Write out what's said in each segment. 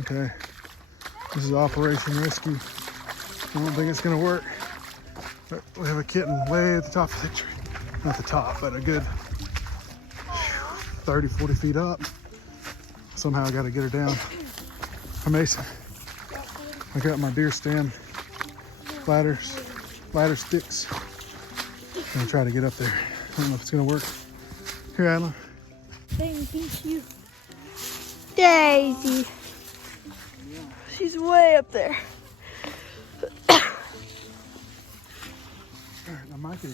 Okay, this is Operation Rescue. I don't think it's gonna work. But we have a kitten way at the top of the tree. Not the top, but a good 30, 40 feet up. Somehow I gotta get her down. Hi, Mason. I got my deer stand ladder sticks. I'm gonna try to get up there. I don't know if it's gonna work. Here, Adla. Thank you. Daisy. She's way up there. All right, now Micah.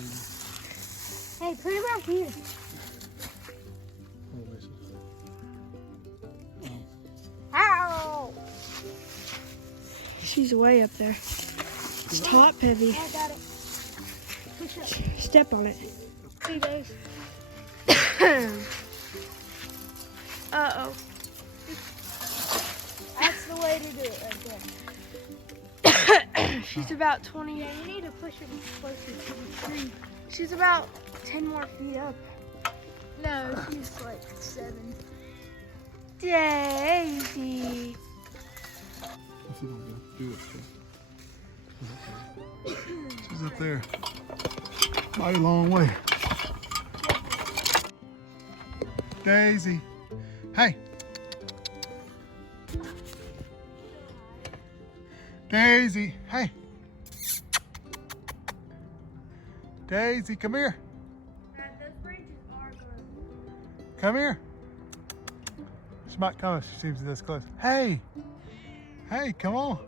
Hey, put it back here. Ow! She's way up there. It's top heavy. I got it. Push up. Step on it. Hey, guys. Uh-oh. That's the way to do it right there. She's about 20. Yeah, you need to push it closer to the tree. She's about 10 more feet up. No, she's like 7. Daisy. She's up there. Mighty long way. Daisy. Hey. Daisy. Hey. Daisy, come here. Those branches are good. Come here. She might come if she seems this close. Hey. Hey, come on.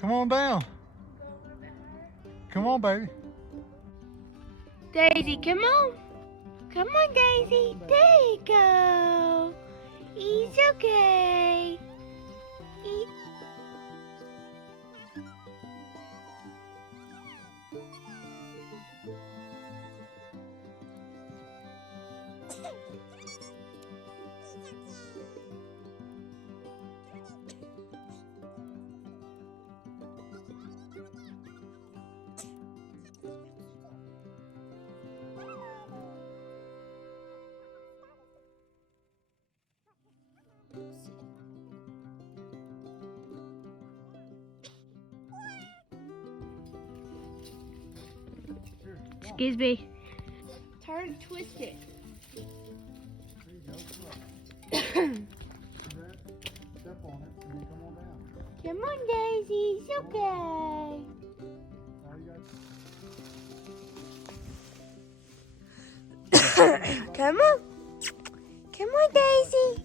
Come on down. Come on, baby. Daisy, come on. Come on, Daisy. There you go. It's okay. Excuse me. Turn, twist it. Step on it and then come on down. Come on, Daisy. It's okay. Come on. Come on, Daisy.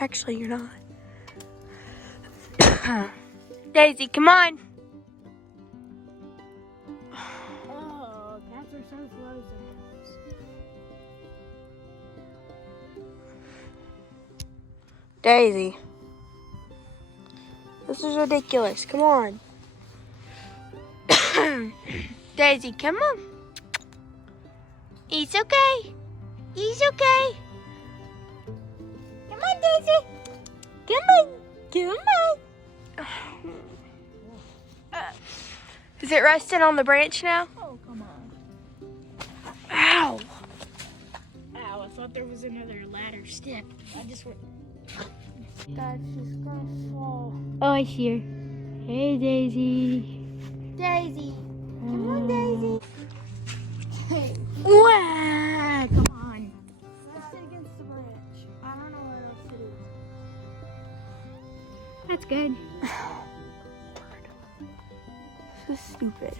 Actually, you're not. Daisy, come on. Oh, cats are so frozen. Daisy. This is ridiculous. Come on. Daisy, come on. It's okay. It's okay. Come on, Daisy. Come on. Come on. Is it resting on the branch now? Oh, come on. Ow. Ow, I thought there was another ladder step. I just went. That's just gonna fall. Oh, I see her. Hey, Daisy. Daisy. Come on, Daisy. Wah! Come on. Press it against the branch. I don't know what else to do. That's good. This is stupid.